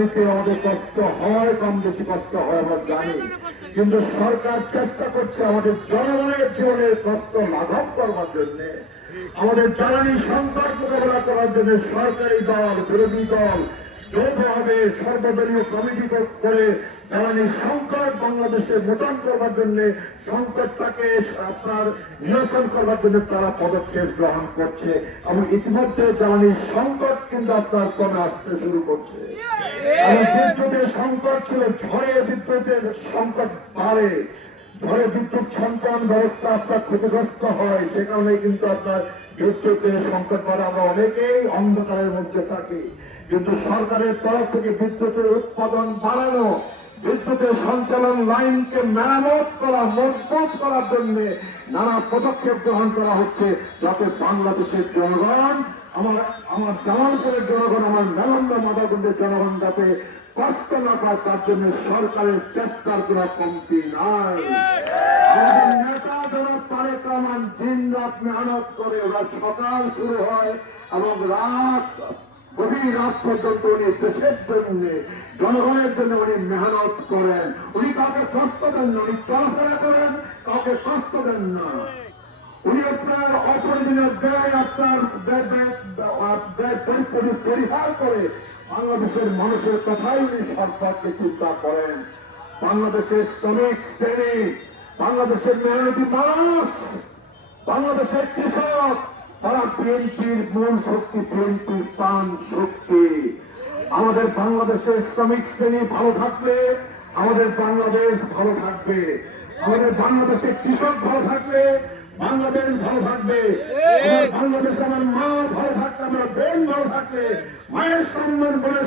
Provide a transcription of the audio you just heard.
জ্বালানিতে আমাদের কষ্ট হয়, কম বেশি কষ্ট হয় আমরা জানি, কিন্তু সরকার চেষ্টা করছে আমাদের জনগণের জীবনের কষ্ট লাঘব করবার জন্য, আমাদের জ্বালানি সংকট মোকাবেলা করার জন্য সরকারি দল বিরোধী দল যৌথভাবে সর্বদলীয় কমিটি করে জ্বালানি সংকট বাংলাদেশে মোচন করবার জন্য, সংকটটাকে আপনার নিরসন করবার জন্য তারা পদক্ষেপ গ্রহণ করছে এবং ইতিমধ্যে জ্বালানি সংকট কিন্তু আপনার কমে আসতে শুরু করছে। এবং বিদ্যুতের সংকট ছিল, ঝড়ে বিদ্যুতের সংকট বাড়ে, ঝড়ে বিদ্যুৎ সঞ্চালন ব্যবস্থা আপনার ক্ষতিগ্রস্ত হয়, সে কারণে কিন্তু আপনার বিদ্যুতের সংকট বাড়ে। আমরা অনেকেই অন্ধকারের মধ্যে থাকি, কিন্তু সরকারের তরফ থেকে বিদ্যুতের উৎপাদন বাড়ানো, বিদ্যুতের সঞ্চালন লাইনকে মেরামত করা, মজবুত করার জন্য নানা পদক্ষেপ গ্রহণ করা হচ্ছে, যাতে বাংলাদেশের জনগণ, আমার জামালপুরের জনগণ, আমার নালন্দা মাদারগঞ্জের জনগণ যাতে কষ্ট না পায়, তার জন্য সরকারের চেষ্টার কোন কমতি নাই। আমাদের নেতা যারা তারেক রহমান দিন রাত মেহনত করে, ওরা সকাল শুরু হয় এবং গভীর রাত পর্যন্ত উনি দেশের জন্য, জনগণের জন্য উনি মেহনত করেন। উনি কাউকে কষ্ট দেন না, উনি চলাফেরা করেন, কাউকে কষ্ট দেন না। উনি আপনার অপরিজনীয় ব্যয় আপনার পরিহার করে বাংলাদেশের মানুষের কথাই উনি সরকারকে চিন্তা করেন। বাংলাদেশের শ্রমিক শ্রেণী, বাংলাদেশের মেহনতি মানুষ, বাংলাদেশের কৃষক, তারা বিএনপির মূল শক্তি, বিএনপির প্রাণ শক্তি। আমাদের বাংলাদেশের শ্রমিক শ্রেণী ভালো থাকলে আমাদের বাংলাদেশ ভালো থাকবে, আমাদের বাংলাদেশের কৃষক ভালো থাকলে বাংলাদেশ ভালো থাকবে, বাংলাদেশ আমার মা ভালো থাকলে, আমার বোন ভালো থাকলে, মায়ের সম্মান বলে